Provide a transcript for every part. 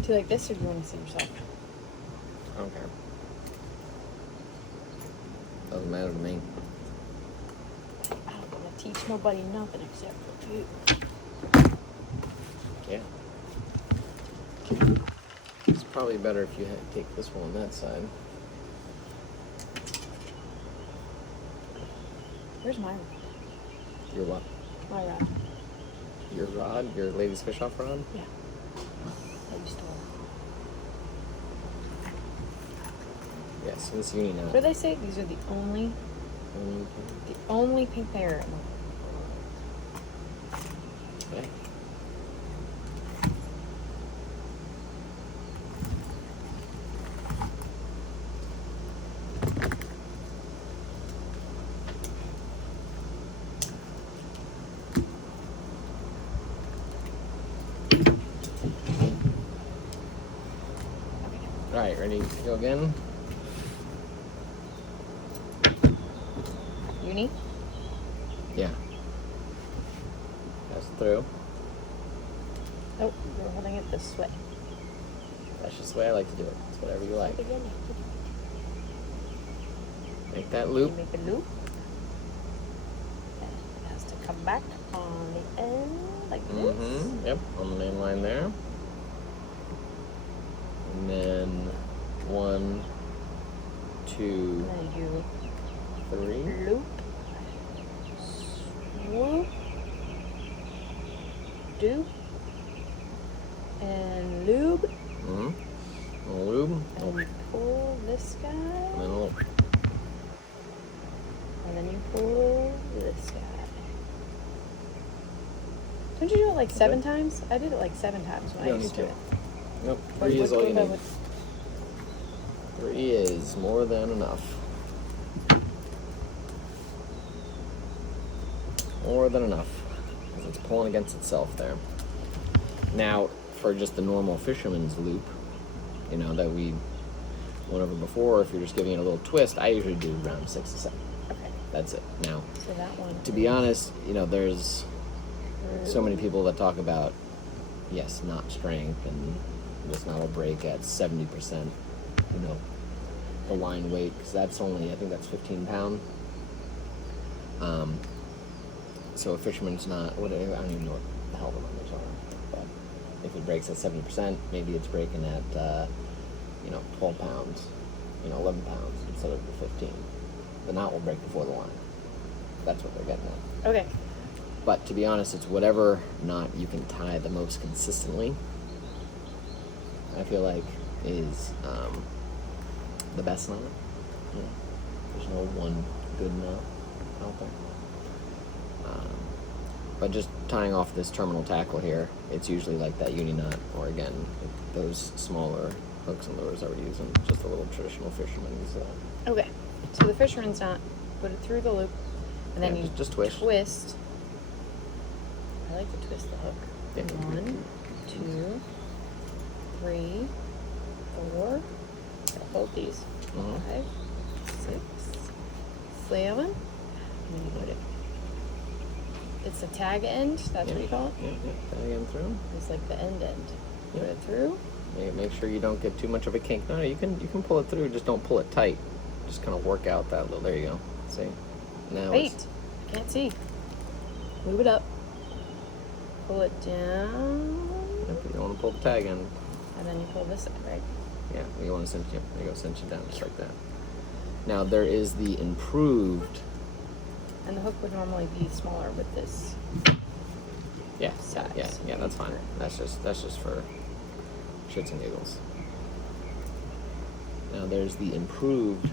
Do you like this or do you want to see yourself? I don't care. Doesn't matter to me. I don't want to teach nobody nothing except for you. Yeah. It's probably better if you take this one on that side. Where's my rod? Your what? My rod. Your rod? Your ladies fish off rod? Yeah. That you stole. Yes, this uni What knot. do they say? These are the only pink pair in the world. Okay. All right, ready to go again? Uni? Yeah. Pass it through. Oh, you're holding it this way. That's just the way I like to do it. It's whatever you like. Again. Make that You loop. make a loop. And it has to come back on the end like this. Mm-hmm. Yep, on the main line there. And then 1, 2, And then you 3. loop, swoop, do, and lube, Mm-hmm. A lube. and you pull this guy, And then a little. and then you pull this guy. Don't you do it like 7 times? I did it like 7 times when You I don't used need to to. do it. Nope. What- 3 is what all you about need. 3 is more than enough. More than enough. Because it's pulling against itself there. Now, for just the normal fisherman's loop, you know, that we went over before, if you're just giving it a little twist, I usually do around 6 to 7. Okay, That's it. Now, so that one. to be honest, you know, there's so many people that talk about, yes, knot strength, and this knot will break at 70%, you know, the line weight, because that's only, I think that's 15 pound. So a fisherman's knot, what, I don't even know what the hell the numbers are, but if it breaks at 70%, maybe it's breaking at, 12 pounds, 11 pounds instead of the 15. The knot will break before the line. That's what they're getting at. Okay, But to be honest, it's whatever knot you can tie the most consistently. I feel like is the best knot. Yeah. There's no one good knot out there. But just tying off this terminal tackle here, it's usually like that uni knot, or again, those smaller hooks and lures I would use, and just a little traditional fisherman's. okay. So the fisherman's knot, put it through the loop, and then Yeah, you just twist. twist. I like to twist the hook. Yeah. 1, 2, 3, 4. Gotta hold these. Mhm. 5, 6, 7. And then you put it. It's the tag end. That's what you call it. Yeah, tag in through. It's like the end. Put Yeah. it through. Make sure you don't get too much of a kink. No, you can pull it through. Just don't pull it tight. Just kind of work out that little. There you go. See. Now Wait, it's I can't see. Move it up. Pull it down, Yep, you don't want to pull the tag in. and then you pull this side, right? Yeah, you want to cinch it. There you go, cinch it down just like that. Now there is the improved. And the hook would normally be smaller with this. Yeah, Size. yeah. That's fine. That's just for shits and giggles. Now there's the improved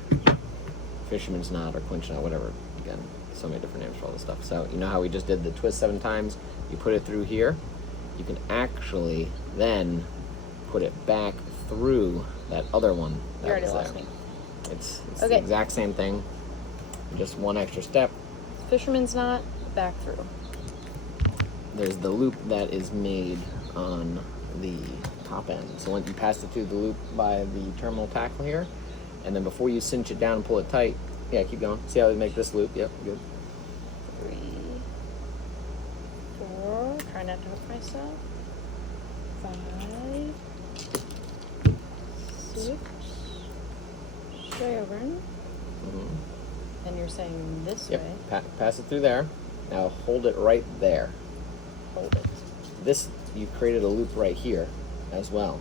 fisherman's knot or clinch knot, whatever. Again, so many different names for all this stuff. So you know how we just did the twist 7 times? You put it through here. You can actually then put it back through that other one. You already was lost there. me. It's Okay. the exact same thing. Just one extra step. Fisherman's knot, back through. There's the loop that is made on the top end. So once you pass it through the loop by the terminal tackle here, and then before you cinch it down and pull it tight, yeah, keep going. See how they make this loop? Yep, good. 3, 4. Try not to hook myself. 5, saying this Yep. way. Pass it through there. Now hold it right there. Hold it. This, you've created a loop right here as well.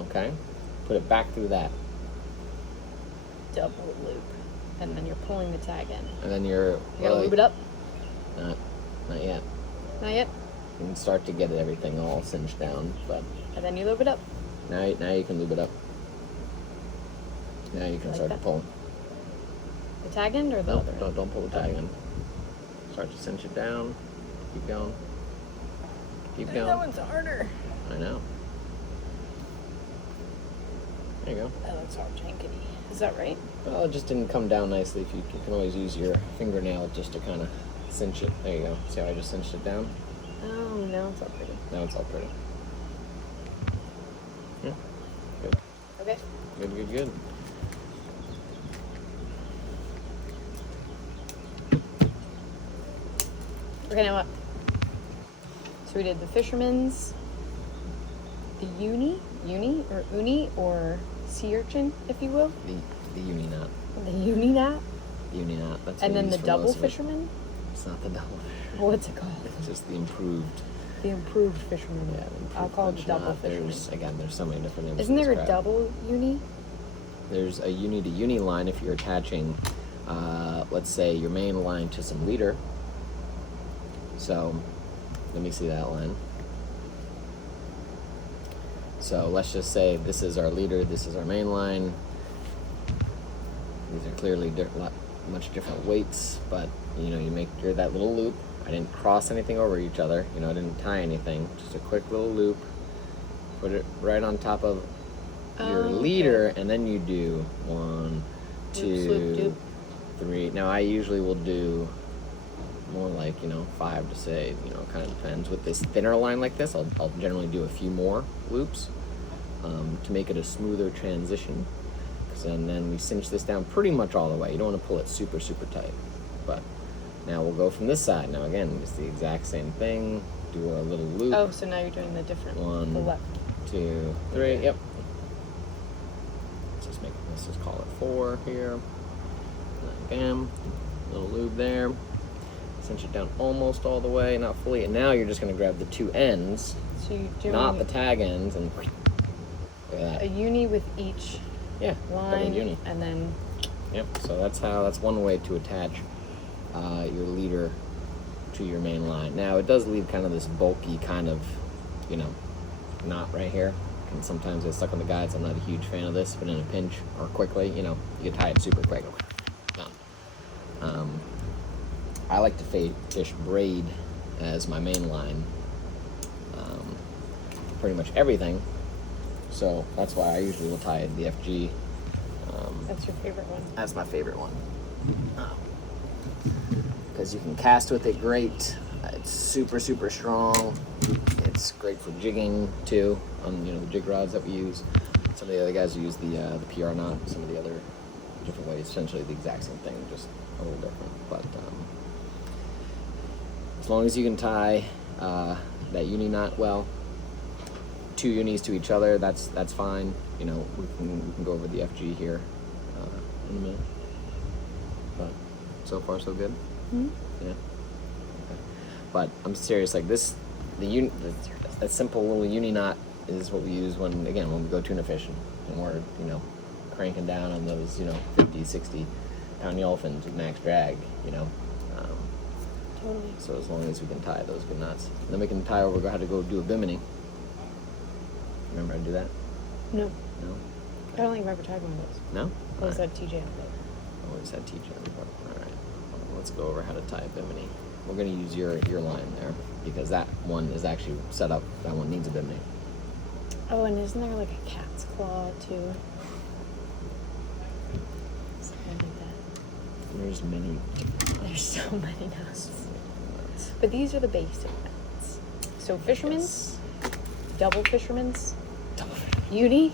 Okay? Put it back through that. Double loop. And then you're pulling the tag in. And then you're... You gotta loop it up? Not yet. Not yet? You can start to get everything all cinched down, but And then you loop it up. now you can loop it up. Now you can Like start that? to pull. The tag end or the No, other end? don't pull the tag in. Start to cinch it down. Keep going. Keep going. That one's harder. I know. There you go. That one's hard, jankety. Is that right? Well, it just didn't come down nicely. If you can always use your fingernail just to kind of cinch it. There you go. See how I just cinched it down? Oh, now it's all pretty. Now it's all pretty. Yeah. Good. Okay. Good. Okay, now what? So we did the Fisherman's, the uni, or sea urchin, if you will. The uni knot. The uni knot. The uni knot. That's And what then we the use for double most of it. fisherman. It's not the double fisherman. What's it called? It's just the improved. The improved fisherman. Yeah, the improved I'll call it the French double knot. fisherman. There's so many different names. Isn't for there this a crap. double uni? There's a uni to uni line if you're attaching, let's say, your main line to some leader. So, let me see that line. So let's just say this is our leader, this is our main line. These are clearly much different weights, but you make that little loop. I didn't cross anything over each other. I didn't tie anything. Just a quick little loop. Put it right on top of your leader, and then you do 1, 2, 3. Now I usually will do more like 5 to say, kind of depends. With this thinner line like this, I'll generally do a few more loops to make it a smoother transition. And then we cinch this down pretty much all the way. You don't want to pull it super tight. But now we'll go from this side. Now again, it's the exact same thing. Do our little loop. Oh, so now you're doing the different 1, the left. 2, 3. Yep. Let's just call it 4 here. And then bam, little loop there. Cinch it down almost all the way, not fully. And now you're just going to grab the 2 ends, So you're doing not the tag ends, and look at that. a uni with each Double line, uni. and then Yep. So that's one way to attach your leader to your main line. Now it does leave kind of this bulky kind of, knot right here. And sometimes get stuck on the guides. I'm not a huge fan of this, but in a pinch or quickly, you can tie it super quick. Done. I like to fish braid as my main line. Pretty much everything. So that's why I usually will tie the FG. that's your favorite one. That's my favorite one. Because you can cast with it great. It's super strong. It's great for jigging too, on the jig rods that we use. Some of the other guys use the PR knot. Some of the other different ways. Essentially the exact same thing, just a little different. But as long as you can tie that uni knot well, 2 unis to each other, that's fine. We can go over the FG here in a minute. But so far so good. Hmm? Yeah. Okay. But I'm serious. Like this, that simple little uni knot is what we use when we go tuna fishing and we're cranking down on those 50, 60 pound yellowfins with max drag. Totally. So as long as we can tie those good knots, and then we can tie over how to go do a Bimini. Remember how to do that? No, No? I don't think I've ever tried one of those. No? Always had TJ on it. Always had teacher on the board. Alright. Well, let's go over how to tie a Bimini. We're going to use your line there because that one is actually set up. That one needs a Bimini. Oh, and isn't there like a cat's claw too? Something like that. There's many. There's so many knots. But these are the basic knots. So Fisherman's, double Fisherman's, uni.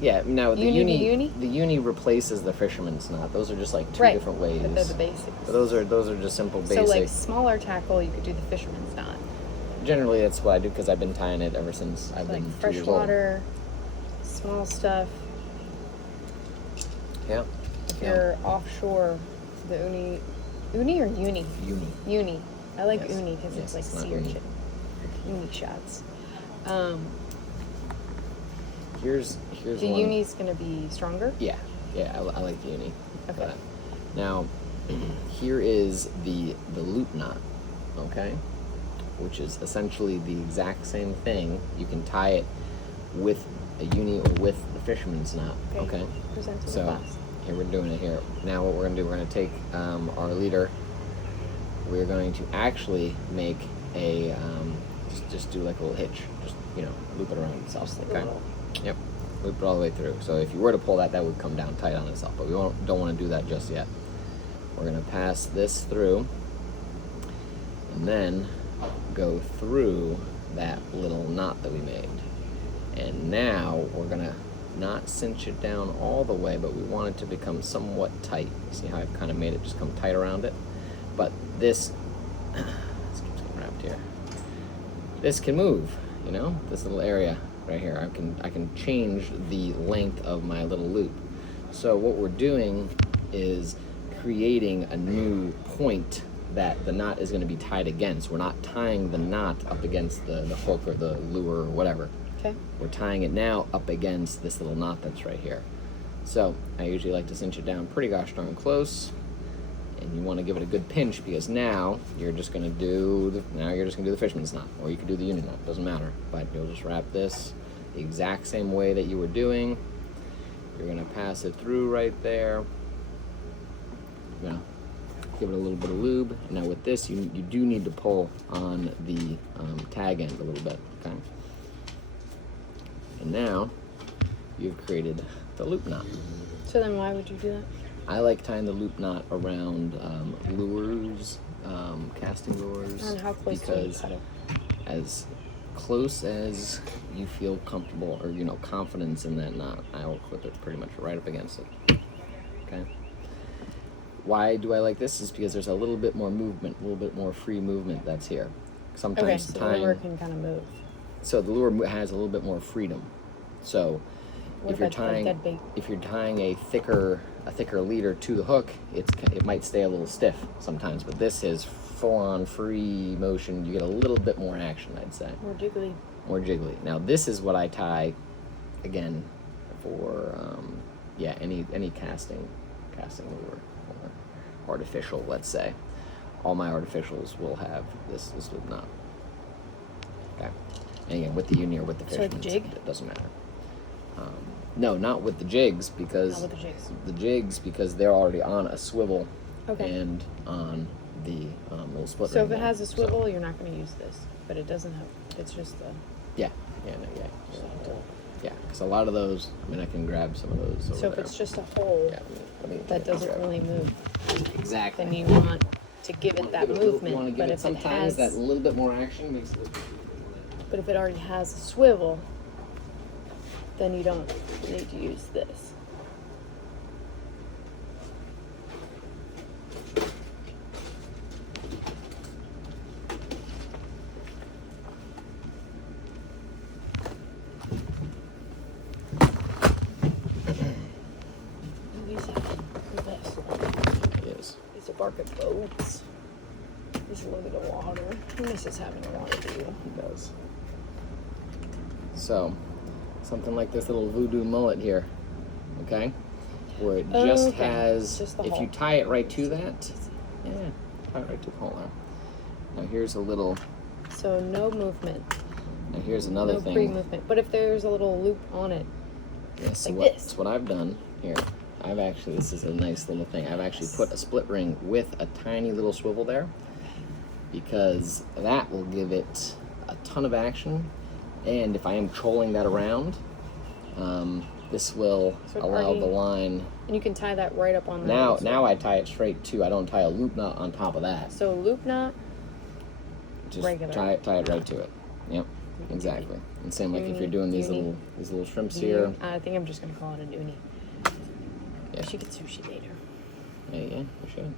Yeah, now the Uni to uni, uni? the uni replaces the fisherman's knot. Those are just like 2 Right, different ways. but they're the basics. But those are just simple basic. So like smaller tackle, you could do the Fisherman's knot. Generally, that's what I do because I've been tying it ever since I've Like been 2 years old. freshwater, small stuff. Yeah. If you're offshore The uni or uni? Uni. Uni. I like Yes. uni because Yes, it's like it's not sea uni. urchin. Uni shots. Here's The one. uni's gonna be stronger. Yeah, I like the uni. Okay. But now, here is the loop knot, okay, which is essentially the exact same thing. You can tie it with a uni or with the fisherman's knot. Okay. Present to the So class. here we're doing it here. Now what we're gonna do? We're gonna take our leader. We're going to actually make a just do like a little hitch. Just loop it around itself. Just like Okay. a little- Yep. Loop it all the way through. So if you were to pull that, that would come down tight on itself. But we don't want to do that just yet. We're going to pass this through and then go through that little knot that we made. And now we're going to not cinch it down all the way, but we want it to become somewhat tight. See how I've kind of made it just come tight around it? But this keeps getting wrapped here. This can move, this little area right here. I can change the length of my little loop. So what we're doing is creating a new point that the knot is going to be tied against. We're not tying the knot up against the hook or the lure or whatever. Okay. We're tying it now up against this little knot that's right here. So I usually like to cinch it down pretty gosh darn close. And you want to give it a good pinch because now you're just going to do the fisherman's knot, or you could do the uni knot, doesn't matter. But you'll just wrap this the exact same way that you were doing. You're going to pass it through right there. You're going to give it a little bit of lube. Now with this, you do need to pull on the tag end a little bit, okay? And now you've created the loop knot. So then why would you do that? I like tying the loop knot around lures, casting lures. And how close do you because cut it? as close as you feel comfortable or confidence in that knot, I will clip it pretty much right up against it. Okay. Why do I like this? Is because there's a little bit more movement, a little bit more free movement that's here. Sometimes Okay, so tying, the lure can kind of move. so the lure has a little bit more freedom. So What if you're about like tying dead bait? if you're tying a thicker leader to the hook, it might stay a little stiff sometimes, but this is full-on free motion. You get a little bit more action, I'd say. More jiggly. More jiggly. Now this is what I tie again for any casting lure or artificial, let's say. All my artificials will have this loop knot. Okay. And again, with the uni or with the So like fisherman, jig? it doesn't matter. No, not with the jigs because Not with the jigs. the jigs because they're already on a swivel Okay. and on the little split So ring if it there. has a swivel, you're not going to use this, but it doesn't have. It's just a. Yeah. Because a lot of those, I can grab some of those over So if there. it's just a hole let me that doesn't grab it. really move, Exactly. then you want to give it that You wanna movement. give But it if it sometimes has, that little bit more action makes it. but if it already has a swivel, then you don't need to use this. These are the best. It is. These are bark of boats. These are loaded of water. He misses having a water view. It does. So, something like this little voodoo mullet here, okay? Where it just Okay. has, Just the if hole. you tie it right to that, yeah, tie it right to the hole there. Now here's a little, So no movement. now here's another No thing. free movement. But if there's a little loop on it, Yeah, so like this. what I've done here, this is a nice little thing. I've actually put a split ring with a tiny little swivel there because that will give it a ton of action. And if I am trolling that around, this will So it allow already- the line. and you can tie that right up on the Now I tie it straight to. I don't tie a loop knot on top of that. So loop knot, Just regular. tie it right to it. Yep, exactly. And same like if you're doing these Uni. little shrimps here. I think I'm just gonna call it a uni. Yeah. She could sushi later. Yeah, you should.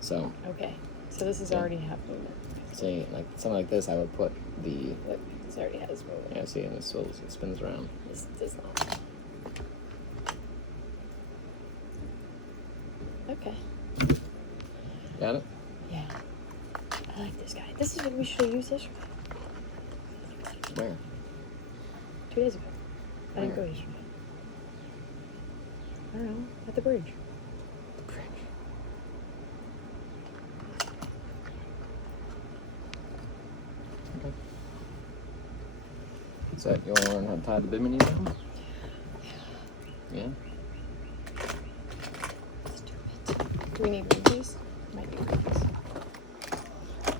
So. Okay. So this is Yeah. already half movement. Say like something like this, I would put the Look, this already has movement. see, and it spins around. This does not. Yep. Okay. Got it? Yeah. I like this guy. This is what we should have used yesterday. Where? 2 days ago. I didn't Where? go yesterday. I don't know. At the bridge. The bridge. Okay. So you want to learn how to tie the bimini now? Yeah. Let's do it. Do we need rubies? Might need rubies.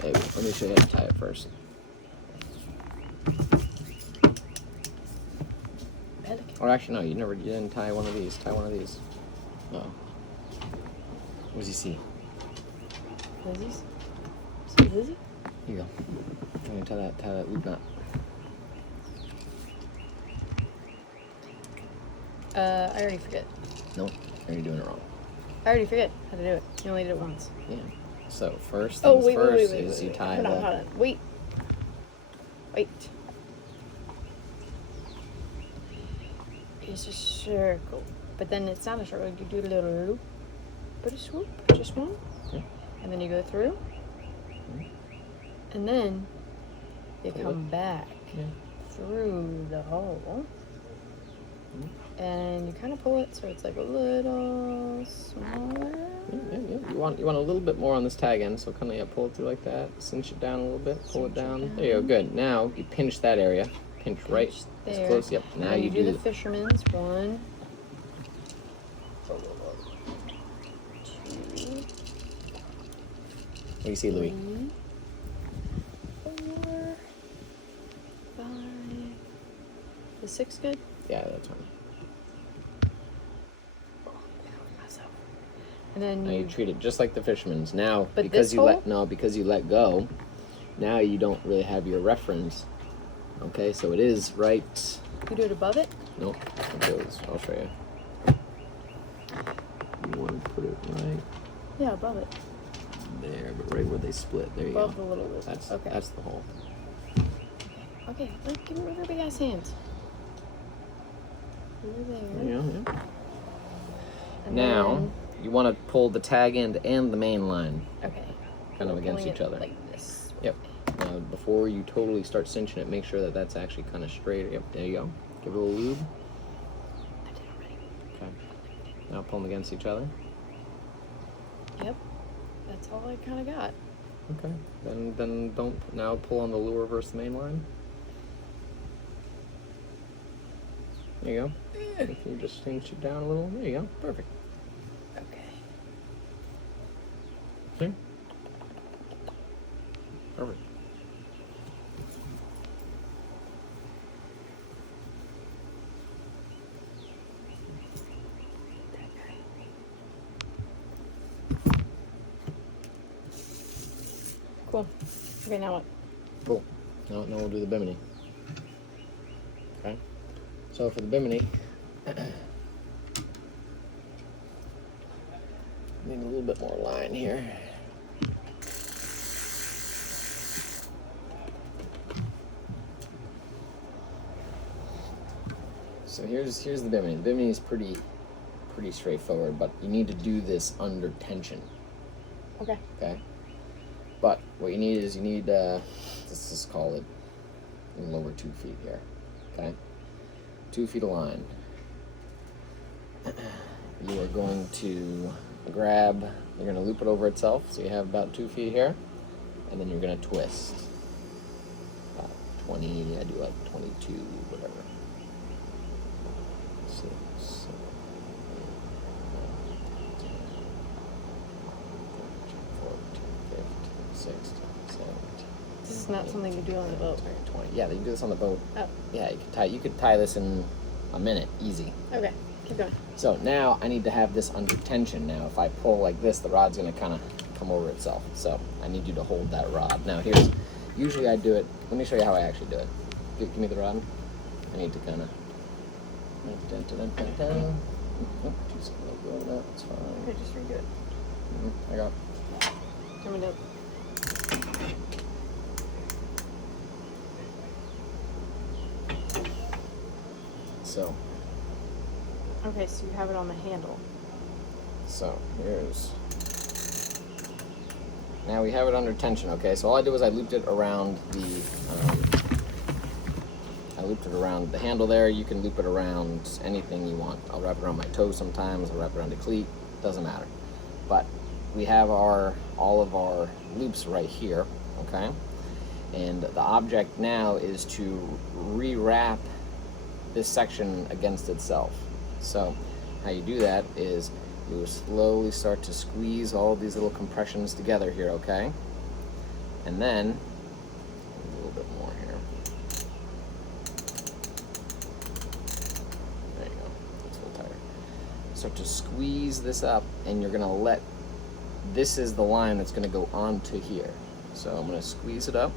Hey, let me show you how to tie it first. Or actually, no, you didn't tie one of these. Tie one of these. No. What does he see? Lizzie's? See Lizzie? Here you go. I'm gonna tie that loop knot. I already forget. Nope, you're doing it wrong. I already forget how to do it. You only did it once. Yeah. So first Oh, things wait, first wait, is you tie hold the. on, hold on. Wait. Wait. It's a circle. But then it's not a circle. You do a little loop. But a swoop. Just one. Yeah. And then you go through. And then you come back Yeah. through the hole. And you kind of pull it so it's like a little smaller. Yeah. You want a little bit more on this tag end, so kind of pull it through like that. Cinch it down a little bit. Pull it down. There you go. Good. Now you pinch that area. Pinch right. There. As close. Yep. Now And you do the Fisherman's. 1, 2. What do you see, Louis? 3, 4, 5. Is 6 good? Yeah, that's fine. And then Now you treat it just like the Fisherman's. Now, But because this you hole? because you let go, now you don't really have your reference. Okay, so it is right. you do it above it. Nope, it goes. I'll show you. You want to put it right Yeah, above it. there, but right where they split. There you Above go. the little loop. That's okay. that's the hole. Okay. Look, give me your big ass hands. Over there. Yeah. And Now then- you want to pull the tag end and the main line okay. kind of We're against pulling each it other. Like this. Yep. Now before you totally start cinching it, make sure that that's actually kind of straight. Yep. There you go. Give it a little lube. I did it already. Okay. Now pull them against each other. Yep. That's all I kind of got. Okay. Then don't now pull on the lure versus the main line. There you go. If you just cinch it down a little, there you go. Perfect. Okay. See? Perfect. Cool. Okay, now what? Cool. Now we'll do the Bimini. Okay. So for the Bimini, need a little bit more line here. So here's the Bimini. The Bimini is pretty straightforward, but you need to do this under tension. Okay. Okay. But what you need is let's just call it lower 2 feet here. Okay. 2 feet of line. You are going to grab. You're going to loop it over itself, so you have about 2 feet here, and then you're going to twist. About 20. I do like 22, whatever. 6, 7, 8, 9, 10, 13, 14, 15, 16, 17. This is not something you do on the boat. 20. Yeah, you can do this on the boat. Oh. Yeah, you could tie this in a minute, easy. Okay. Keep going. So now I need to have this under tension. Now, if I pull like this, the rod's gonna kind of come over itself. So I need you to hold that rod. Now usually I do it. Let me show you how I actually do it. Give me the rod. I need to kind of. That's fine. Okay, just redo it. I got. Tell me to. So. Okay, so you have it on the handle. So here's, now we have it under tension, okay? So all I did was I looped it around the handle there. You can loop it around anything you want. I'll wrap it around my toe sometimes, I'll wrap it around a cleat, doesn't matter. But we have all of our loops right here, okay? And the object now is to rewrap this section against itself. So how you do that is you slowly start to squeeze all these little compressions together here, okay? And then, a little bit more here. There you go, that's a little tighter. Start to squeeze this up, and you're gonna let, this is the line that's gonna go onto here. So I'm gonna squeeze it up,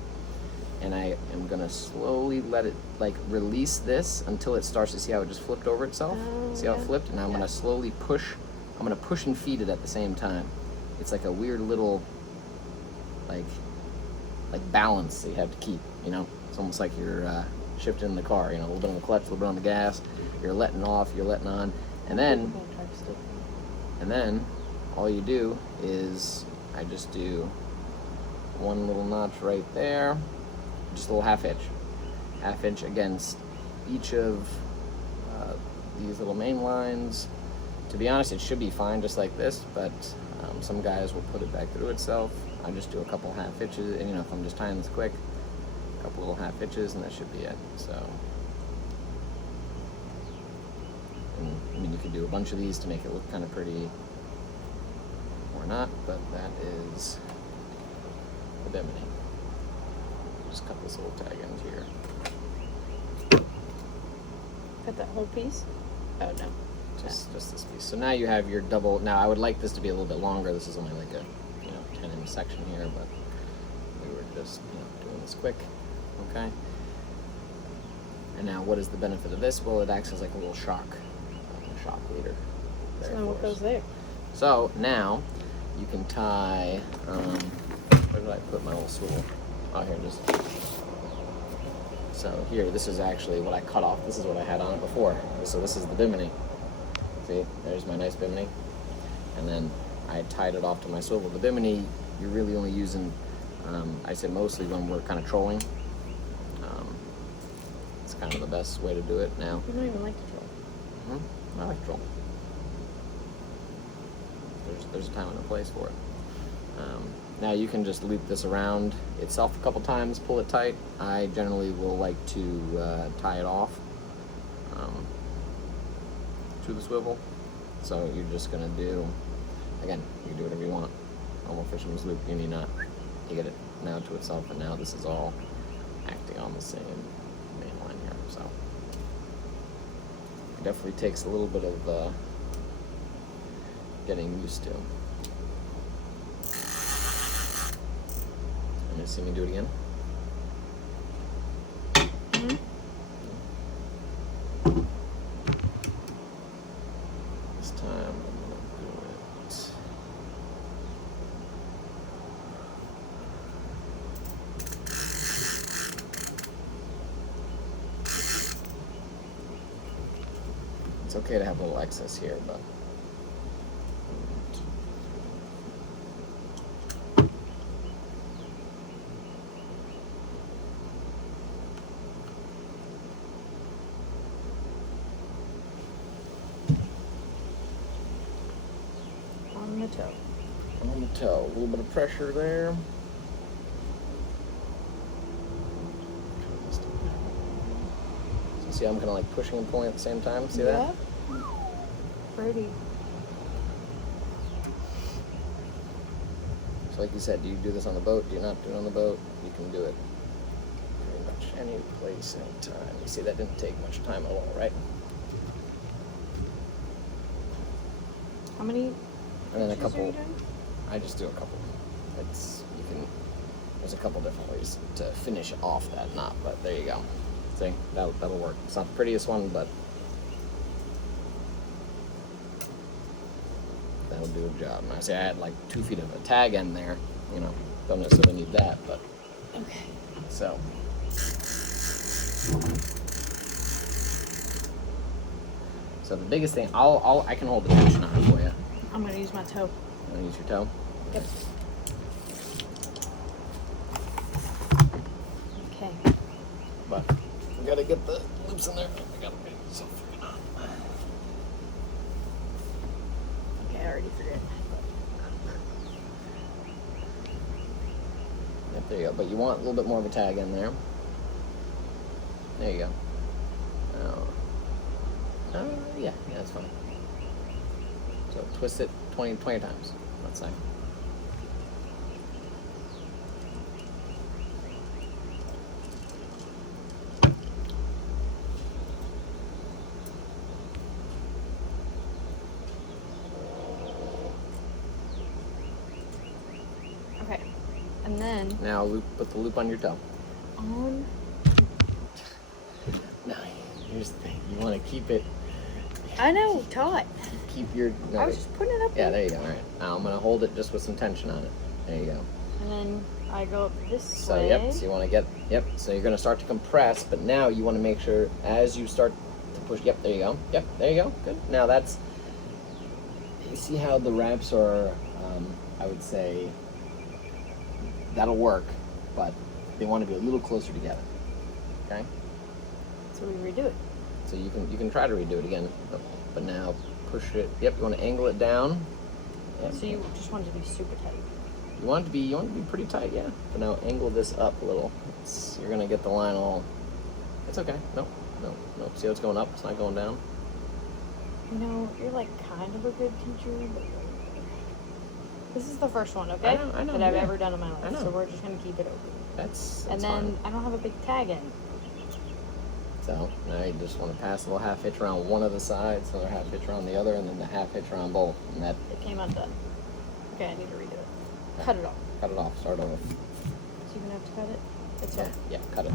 and I am gonna slowly let it like release this until it starts to see how it just flipped over itself. See how it flipped? And now I'm gonna slowly push. I'm gonna push and feed it at the same time. It's like a weird little like balance that you have to keep. You know, it's almost like you're shifting the car. You know, a little bit on the clutch, a little bit on the gas. You're letting off, you're letting on, and then all you do is I just do one little notch right there. Just a little half inch against each of these little main lines. To be honest, it should be fine just like this, but some guys will put it back through itself. I just do a couple half inches, and you know, if I'm just tying this quick, a couple little half inches, and that should be it. So, and, I mean, you could do a bunch of these to make it look kind of pretty, or not, but that is the Bimini. Just cut this little tag end here. Cut that whole piece? Oh no. Just this piece. So now you have your double. Now I would like this to be a little bit longer. This is only like a 10-inch section here, but we were just doing this quick. Okay. And now what is the benefit of this? Well, it acts as like a little shock leader. So now what goes there? So now you can tie. Where did I put my little swivel? Oh, here it is. So here, this is actually what I cut off. This is what I had on it before. So this is the Bimini. See, there's my nice Bimini. And then I tied it off to my swivel. The Bimini, you're really only using, I say mostly when we're kind of trolling. It's kind of the best way to do it now. You don't even like to troll. I like to troll. There's a time and a place for it. Now you can just loop this around itself a couple times, pull it tight. I generally will like to tie it off to the swivel. So you're just gonna do, again, you can do whatever you want. Normal fisherman's loop, you need not. You get it now to itself, and now this is all acting on the same main line here. So it definitely takes a little bit of getting used to. I'm gonna see me do it again. Mm-hmm. This time I'm gonna do it. It's okay to have a little excess here, but On the toe. on the toe, a little bit of pressure there. So see how I'm kind of like pushing and pulling at the same time? See that? Pretty. So like you said, do you do this on the boat? Do you not do it on the boat? You can do it pretty much any place, any time. You see, that didn't take much time at all, right? How many? And then a inches are you couple. doing? I just do a couple. There's a couple different ways to finish off that knot, but there you go. See, that'll work. It's not the prettiest one, but that'll do a job. And I say I had like 2 feet of a tag end there. You know, don't necessarily need that, but Okay. so. So the biggest thing, I can hold the tension on it for you. I'm gonna use my toe. You want to use your toe? Yep. Okay. But we gotta get the loops in there. We gotta get so freaking hot. Okay, I already forget. Yep, there you go. But you want a little bit more of a tag in there. There you go. Yeah, that's fine. So twist it 20 times, let's say. Okay. And then Now put the loop on your toe. on. Now, here's the thing. You want to keep it. I know, taut. Keep your. No, I was just putting it up yeah, there. there you go. All right. Now I'm gonna hold it just with some tension on it. There you go. And then I go up this So way. yep. So you want to get. Yep. So you're gonna start to compress, but now you want to make sure as you start to push. Yep. There you go. Yep. There you go. Good. Now that's. You see how the wraps are. I would say. That'll work, but they want to be a little closer together. Okay. So we redo it. So you can try to redo it again, but now push it. Yep, you want to angle it down. Yep. So you just want it to be super tight. You want it to be pretty tight, yeah. But now angle this up a little. You're gonna get the line all. It's okay. No. See how it's going up? It's not going down. You know, you're like kind of a good teacher, but this is the first one, okay? I know, that I've yeah. ever done in my I life. know. So we're just gonna keep it open. That's And then fine. I don't have a big tag in. So now you just want to pass a little half hitch around one of the sides, another half hitch around the other, and then the half hitch around both. And that It came undone. Okay, I need to redo it. Cut it off. cut it off. Start over. So you're gonna have to cut it? It's Yeah, okay. yeah, cut it.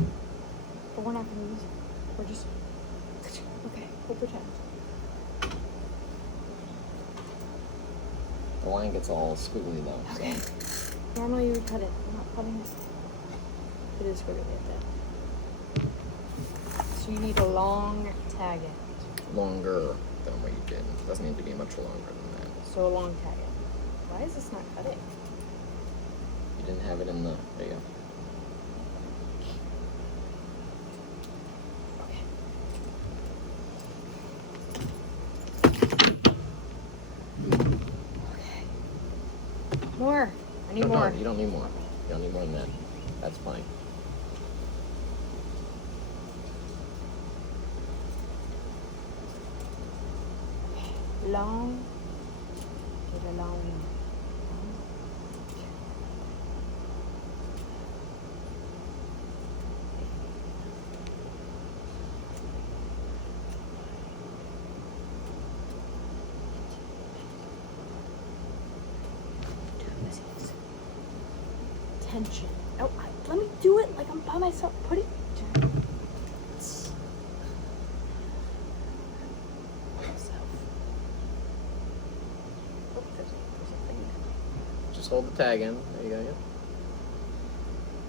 But we're not gonna use it. We're just okay, we'll pretend. The line gets all squiggly though. Okay. So Normally you would cut it. I'm not cutting it. It is squiggly at that. So you need a long tag end. longer than what you did. It doesn't need to be much longer than that. So a long tag end. Why is this not cutting? You didn't have it in the. There you go. Okay. More. I need No, more. you don't need more. You don't need more than that. That's fine. Long. Get a long. Tension. Oh, let me do it like I'm by myself. Put it. Oh, there's a thing there. Just hold the tag in. There you go. Yep.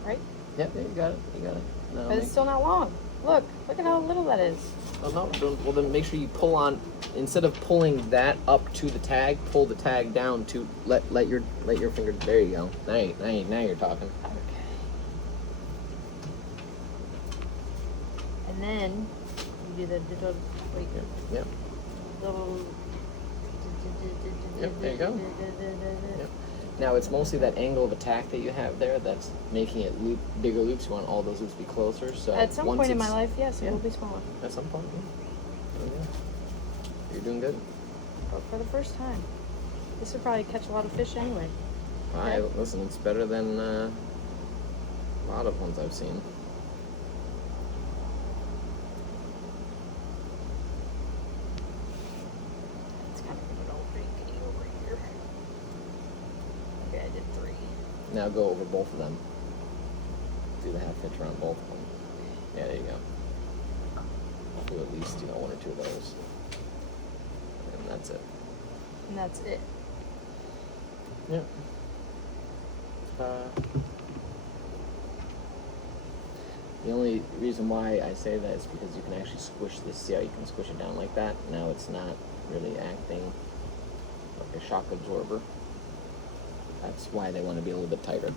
Right? Yep. Yeah, you got it. You got it. No, But it's still not long. Look at how little that is. oh no. Well, then make sure you pull on. Instead of pulling that up to the tag, pull the tag down to let your finger. There you go. Now you're talking. Okay. And then you do the little. Wait. Yep. Little. Yep, there you go. Yep. Now it's mostly that angle of attack that you have there that's making it loop bigger loops. You want all those loops to be closer. So At some once point in my it's- life, yes, it yeah. will be smaller. At some point, yeah. There you go. You're doing good. But for the first time, this would probably catch a lot of fish anyway. All right, listen, it's better than a lot of ones I've seen. It's kind of getting all wrinkly over here. Okay, I did 3. Now go over both of them. Do the half hitch around both of them. Yeah, there you go. Do at least, 1 or 2 of those. And that's it. And that's it. Yep. The only reason why I say that is because you can actually squish this. See how you can squish it down like that? Now it's not really acting like a shock absorber. That's why they want to be a little bit tighter.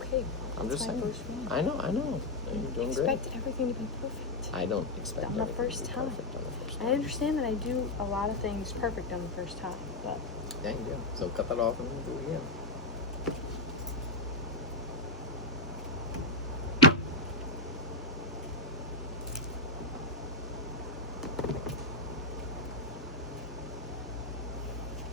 Okay, I'm that's just my saying. first one. I know. You're doing great. Expect everything to be perfect. I don't expect On the everything first to be time. perfect on the first I time. understand that I do a lot of things perfect on the first time, but Yeah, you do. So cut that off and we'll do it again.